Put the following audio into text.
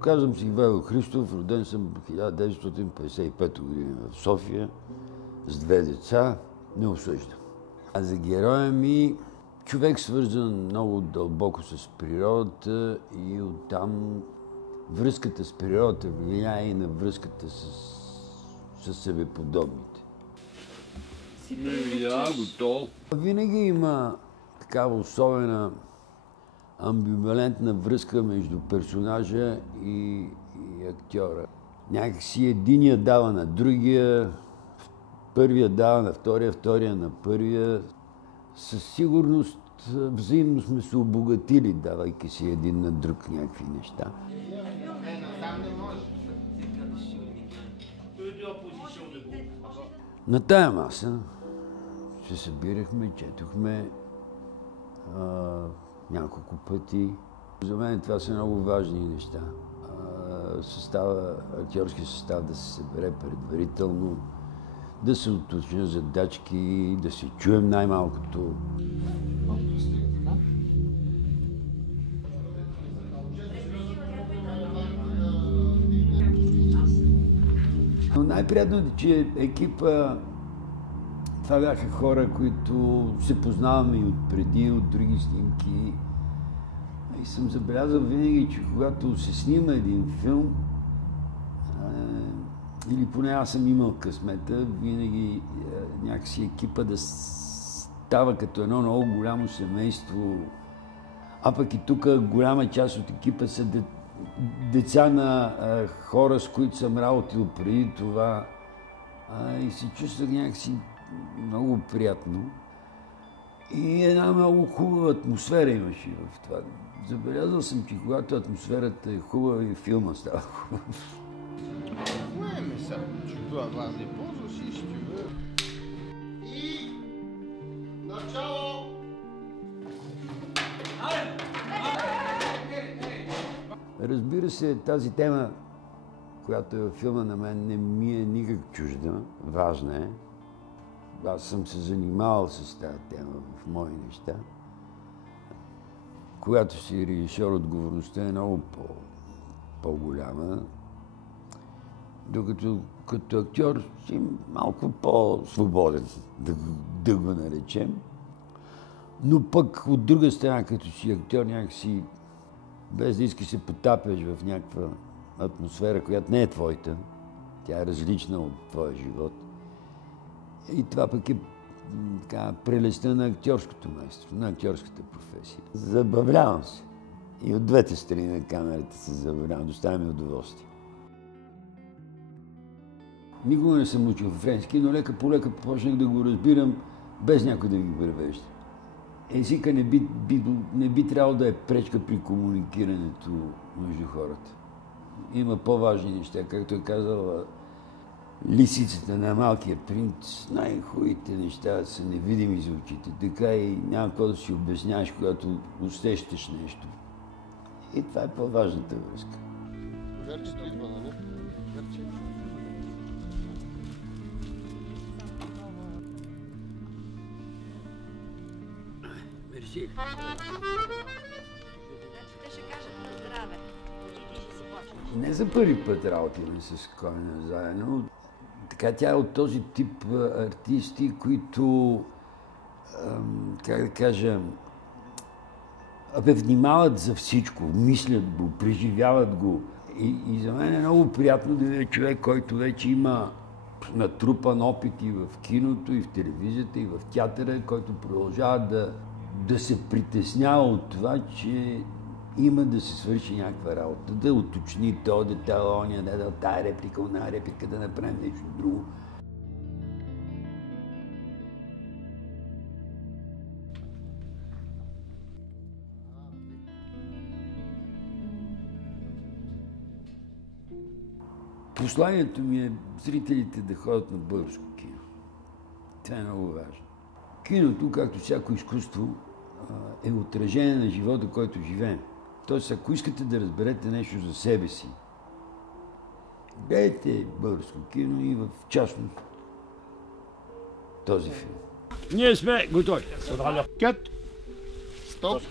Казвам си Ивайло Христов, роден съм в 1955 година в София, с 2 деца, не осъждам. А за героя ми, човек свързан много дълбоко с природата и оттам връзката с природата влияе и на връзката с себеподобните. Готов. Винаги има такава особена амбивалентна връзка между персонажа и актьора. Някакси единия дава на другия, първия дава на втория, втория на първия. Със сигурност взаимно сме се обогатили, давайки си един на друг някакви неща. На тая маса се събирахме, четохме няколко пъти. За мен това са много важни неща. Актьорски състав да се събере предварително, да се уточнят задачки, да се чуем най-малкото. Но най-приятно е, че екипа, това бяха хора, които се познаваме и отпреди, от други снимки. И съм забелязал винаги, че когато се снима един филм, или поне аз съм имал късмета, винаги някакси екипа да става като едно много голямо семейство. А пък и тук голяма част от екипа са деца на хора, с които съм работил преди това. И се чувствах някакси много приятно. И една много хубава атмосфера имаше в това. Забелязал съм, че когато атмосферата е хубава, и филма става хубав. Ouais, mais ça, tu peux avoir des pauses aussi, si tu veux. Разбира се, тази тема, която е във филма, на мен не ми е никак чужда, важна е. Аз съм се занимавал с тази тема в мои неща. Когато си режисьор, отговорността е много по-голяма. Докато като актьор си малко по-свободен, да го наречем. Но пък от друга страна, като си актьор, някакси без да искаш се потапяш в някаква атмосфера, която не е твоята. Тя е различна от твоя живот. И това пък е така прелестта на актьорското майсторство, на актьорската професия. Забавлявам се. И от двете страни на камерата се забавлявам, доставя ми удоволствие. Никога не съм учил френски, но лека по лека почнах да го разбирам, без някой да ги превежда. Езика не би трябвало да е пречка при комуникирането между хората. Има по-важни неща, както е казал Лисицата на Малкия принц. Най-хубавите неща са невидими за очите. Така и няма какво да си обясняваш, когато усещаш нещо. И това е по-важната връзка. Верчето идва, нали? Верче. Мерси. Те ще кажат на здраве. Очите ще си почнеш. Не за първи път работим с Койна заедно. Така тя е от този тип артисти, които, как да кажа, внимават за всичко, мислят го, преживяват го. И за мен е много приятно да видя човек, който вече има натрупан опит и в киното, и в телевизията, и в театъра, който продължава да се притеснява от това, че има да се свърши някаква работа, да уточни то детайл, оня, да тая реплика, она реплика, да направим нещо друго. Посланието ми е зрителите да ходят на българско кино. Това е много важно. Киното, както всяко изкуство, е отражение на живота, който живеем. Тоест, ако искате да разберете нещо за себе си, гледайте българско кино и в частност този филм. Ние сме готови. Кът! Стоп!